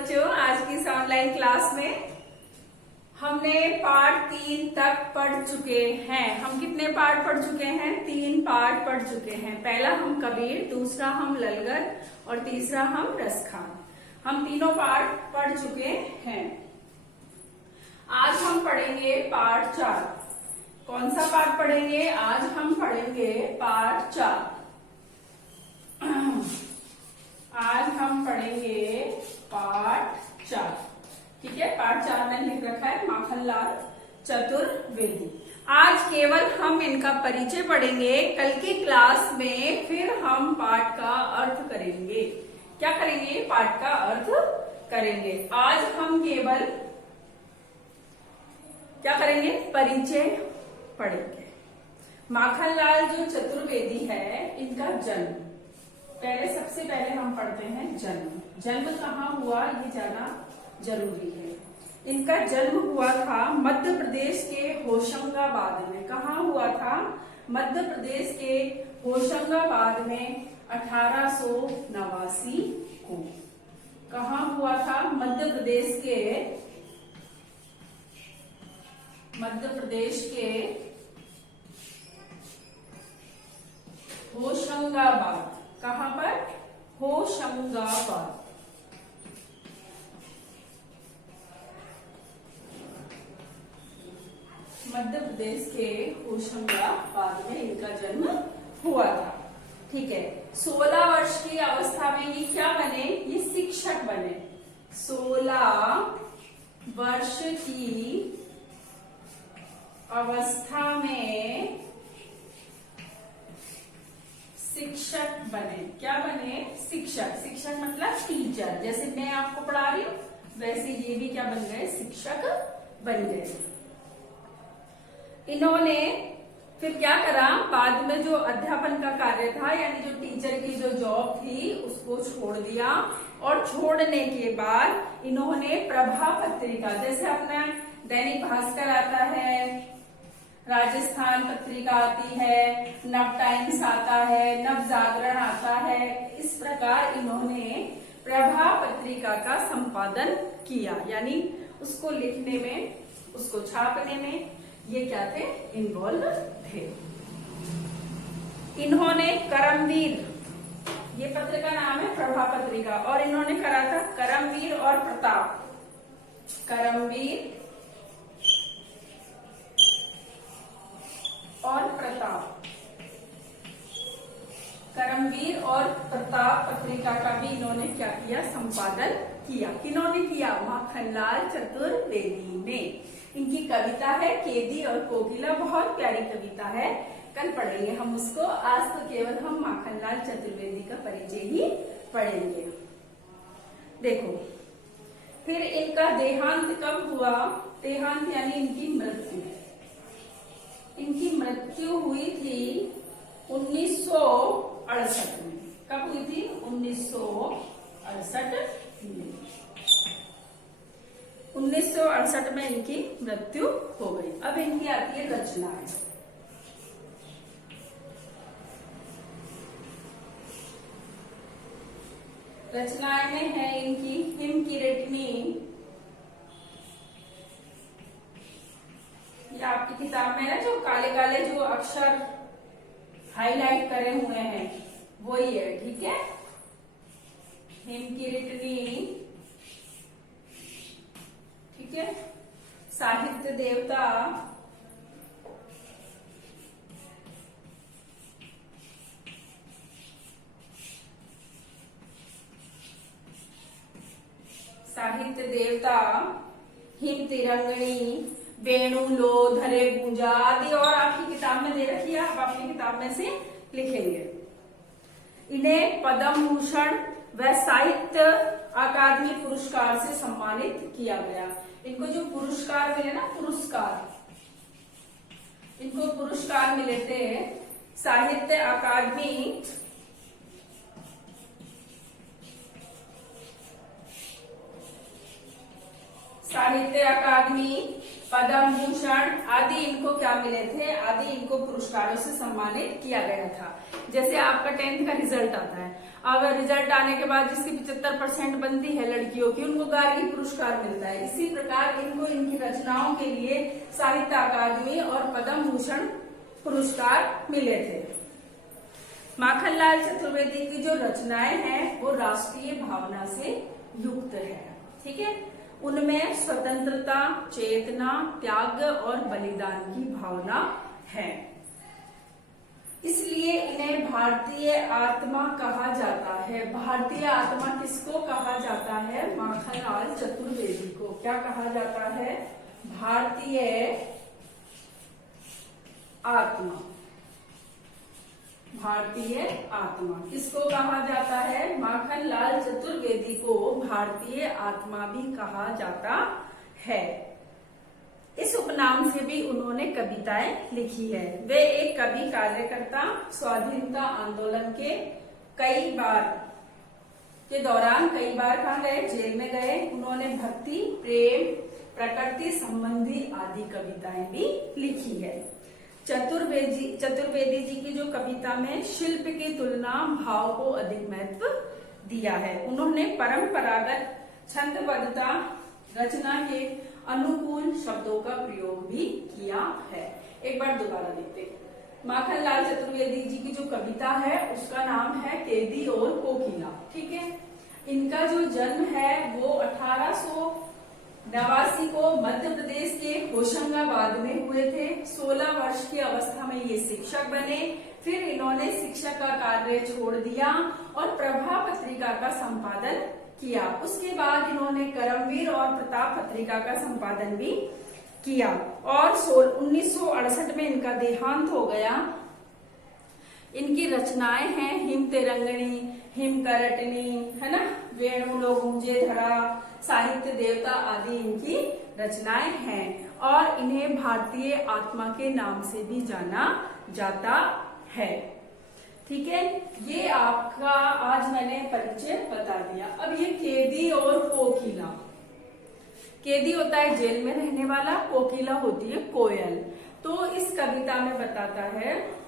बच्चों, आज की इस ऑनलाइन क्लास में हमने पार्ट 3 तक पढ़ चुके हैं। हम कितने पार्ट पढ़ चुके हैं? 3 पार्ट पढ़ चुके हैं। पहला हम कबीर, दूसरा हम ललगर और तीसरा हम रसखान। हम तीनों पार्ट पढ़ चुके हैं। आज हम पढ़ेंगे पार्ट 4। कौन सा पार्ट पढ़ेंगे? आज हम पढ़ेंगे पार्ट 4। आज हम पढ़ेंगे पार्ट 4। ठीक है, पार्ट 4 में लिख रखा है माखनलाल चतुर्वेदी। आज केवल हम इनका परिचय पढ़ेंगे। कल की क्लास में फिर हम पाठ का अर्थ करेंगे। क्या करेंगे? पाठ का अर्थ करेंगे। आज हम केवल क्या करेंगे? परिचय पढ़ेंगे। माखनलाल जो चतुर्वेदी है, इनका जन्म सबसे पहले हम पढ़ते हैं जन्म कहाँ हुआ ये जाना जरूरी है। इनका जन्म हुआ था मध्य प्रदेश के होशंगाबाद में। कहाँ हुआ था? मध्य प्रदेश के होशंगाबाद में 1889 को। कहाँ हुआ था? मध्य प्रदेश के होशंगाबाद। कहाँ पर? होशंगाबाद। मध्य प्रदेश के होशंगाबाद में इनका जन्म हुआ था। ठीक है। 16 वर्ष की अवस्था में ये क्या बने? ये शिक्षक बने। 16 वर्ष की अवस्था में शिक्षक बने। क्या बने? शिक्षक। शिक्षक मतलब टीचर। जैसे मैं आपको पढ़ा रही हूँ, वैसे ये भी क्या बन गए? शिक्षक बन गए। इन्होंने फिर क्या करा? बाद में जो अध्यापन का कार्य था, यानी जो टीचर की जो जॉब थी, उसको छोड़ दिया। और छोड़ने के बाद इन्होंने प्रभा पत्रिका, जैसे अपना दैनिक भास्कर आता है, राजस्थान पत्रिका आती है, नव टाइम्स आता है, नव जागरण आता है, इस प्रकार इन्होंने प्रभा पत्रिका का संपादन किया। यानी उसको लिखने में, उसको छापने में ये क्या थे? इन्वॉल्व थे। इन्होंने करमवीर, ये पत्र का नाम है प्रभा पत्रिका, और इन्होंने करा था करमवीर और प्रताप। करमवीर और प्रताप। करमवीर और प्रताप पत्रिका का भी इन्होंने क्या किया? संपादन किया। किन्होंने किया? माखनलाल चतुर्वेदी ने। इनकी कविता है केदी और कोकिला, बहुत प्यारी कविता है। कल पढ़ेंगे हम उसको। आज तो केवल हम माखनलाल चतुर्वेदी का परिचय ही पढ़ेंगे। देखो, फिर इनका देहांत कब हुआ? देहांत यानी इनकी मृत्यु। इनकी मृत्यु हुई थी 1968 में। कब हुई थी? 1968 में। 1968 में इनकी मृत्यु हो गई। अब इनकी आती है रचनाएं। रचनाएं में है इनकी हिमकिरीटिनी। ये आपकी किताब में है, जो काले काले जो अक्षर हाईलाइट करे हुए हैं, वही है। ठीक है। हिमकिरीटिनी। ठीक है। साहित्य देवता। साहित्य देवता, हिम तिरंगणी, वेणु लो धरे गूंजा आदि और आपकी किताब में दे रखी है। आप अपनी किताब में से लिखेंगे। इन्हें पद्म भूषण व साहित्य अकादमी पुरस्कार से सम्मानित किया गया। इनको जो पुरस्कार मिले ना, इनको पुरस्कार मिले थे साहित्य अकादमी साहित्य अकादमी, पद्म भूषण आदि इनको क्या मिले थे, आदि इनको पुरस्कारों से सम्मानित किया गया था। जैसे आपका 10th का रिजल्ट आता है, अब रिजल्ट आने के बाद जिसकी 75% बनती है लड़कियों की, उनको गार्गी पुरस्कार मिलता है। इसी प्रकार इनको इनकी रचनाओं के लिए साहित्य अकादमी और पद्म भूषण पुरस्कार मिले थे। माखनलाल चतुर्वेदी की जो रचनाएं हैं वो राष्ट्रीय भावना से युक्त है। ठीक है, उनमें स्वतंत्रता, चेतना, त्याग और बलिदान की भावना है, इसलिए इन्हें भारतीय आत्मा कहा जाता है। भारतीय आत्मा किसको कहा जाता है? माखनलाल चतुर्वेदी को क्या कहा जाता है? भारतीय आत्मा। भारतीय आत्मा किसको कहा जाता है? माखनलाल चतुर्वेदी को भारतीय आत्मा भी कहा जाता है। इस उपनाम से भी उन्होंने कविताएं लिखी है। वे एक कवि, कार्यकर्ता, स्वाधीनता आंदोलन के कई बार के दौरान कई बार कहाँ गए? जेल में गए। उन्होंने भक्ति, प्रेम, प्रकृति संबंधी आदि कविताएं भी लिखी है। चतुर्वेदी जी की जो कविता में शिल्प की तुलना भाव को अधिक महत्व दिया है। उन्होंने परंपरागत छंदबद्धता रचना के अनुकूल शब्दों का प्रयोग भी किया है। एक बार दोबारा देखते हैं। माखनलाल चतुर्वेदी जी की जो कविता है उसका नाम है कैदी और कोकिला। ठीक है, इनका जो जन्म है वो 1889 को मध्य प्रदेश के होशंगाबाद में हुए थे। 16 वर्ष की अवस्था में ये शिक्षक बने। फिर इन्होंने शिक्षक का कार्य छोड़ दिया और प्रभा पत्रिका का संपादन किया। उसके बाद इन्होंने करमवीर और प्रताप पत्रिका का संपादन भी किया और 1968 में इनका देहांत हो गया। इनकी रचनाएं हैं हिम तिरंगणी, हिम करटनी, है ना, वेणु लो गूंजे धरा, साहित्य देवता आदि इनकी रचनाएं हैं और इन्हें भारतीय आत्मा के नाम से भी जाना जाता है। ठीक है, ये आपका आज मैंने परिचय बता दिया। अब ये कैदी और कोकिला। कैदी होता है जेल में रहने वाला, कोकिला होती है कोयल। तो इस कविता में बताता है,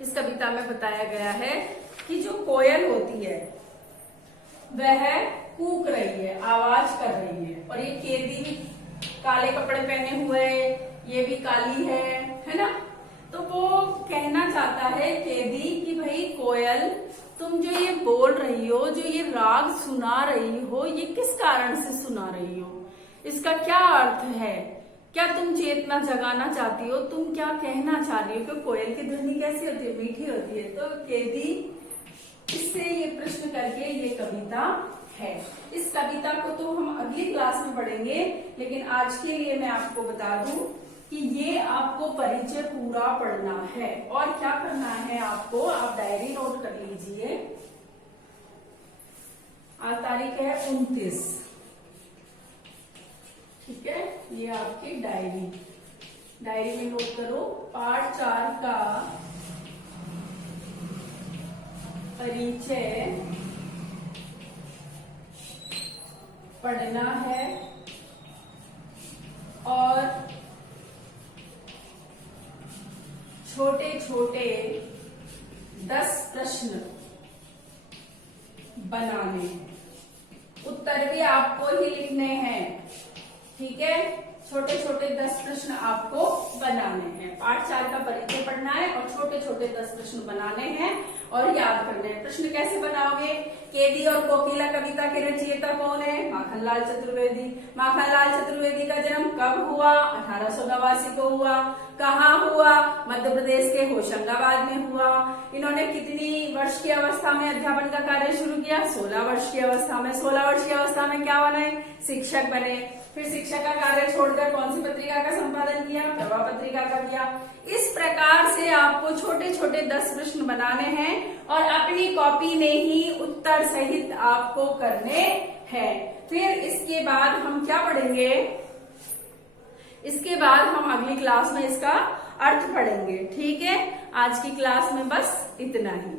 इस कविता में बताया गया है कि जो कोयल होती है वह कूक रही है, आवाज कर रही है, और ये कैदी काले कपड़े पहने हुए, ये भी काली है ना। तो वो कहना चाहता है कैदी कि भाई कोयल, तुम जो ये बोल रही हो, जो ये राग सुना रही हो, ये किस कारण से सुना रही हो? इसका क्या अर्थ है? क्या तुम चेतना जगाना चाहती हो? तुम क्या कहना चाह रही हो कि कोयल की ध्वनि कैसी होती है? मीठी होती है। तो कैदी इससे ये प्रश्न करके ये कविता है। इस कविता को तो हम अगली क्लास में पढ़ेंगे, लेकिन आज के लिए मैं आपको बता दूं कि ये आपको परिचय पूरा पढ़ना है। और क्या करना है आपको? आप डायरी नोट कर लीजिए। आज तारीख है 29। ठीक है, ये आपकी डायरी में नोट करो। पाठ 4 का परिचय पढ़ना है और छोटे छोटे 10 प्रश्न बनाने हैं। उत्तर भी आपको ही लिखने हैं। ठीक है, छोटे छोटे 10 प्रश्न आपको बनाने हैं। पाठ 4 का परिचय पढ़ना है और छोटे छोटे 10 प्रश्न बनाने हैं और याद करने हैं। प्रश्न कैसे बनाओगे? कैदी और कोकिला कविता के रचयिता कौन है? माखनलाल चतुर्वेदी। माखनलाल चतुर्वेदी का जन्म कब हुआ? 1889 को हुआ। कहाँ हुआ? मध्य प्रदेश के होशंगाबाद में हुआ। इन्होंने कितनी वर्ष की अवस्था में अध्यापन का कार्य शुरू किया? 16 वर्ष की अवस्था में। 16 वर्ष की अवस्था में क्या बने? शिक्षक बने। फिर शिक्षक का कार्य छोड़कर कौन सी पत्रिका का संपादन किया? प्रभा पत्रिका का किया। इस प्रकार से आपको छोटे छोटे 10 प्रश्न बनाने हैं और अपनी कॉपी में ही उत्तर सहित आपको करने हैं। फिर इसके बाद हम क्या पढ़ेंगे? इसके बाद हम अगली क्लास में इसका अर्थ पढ़ेंगे। ठीक है, आज की क्लास में बस इतना ही।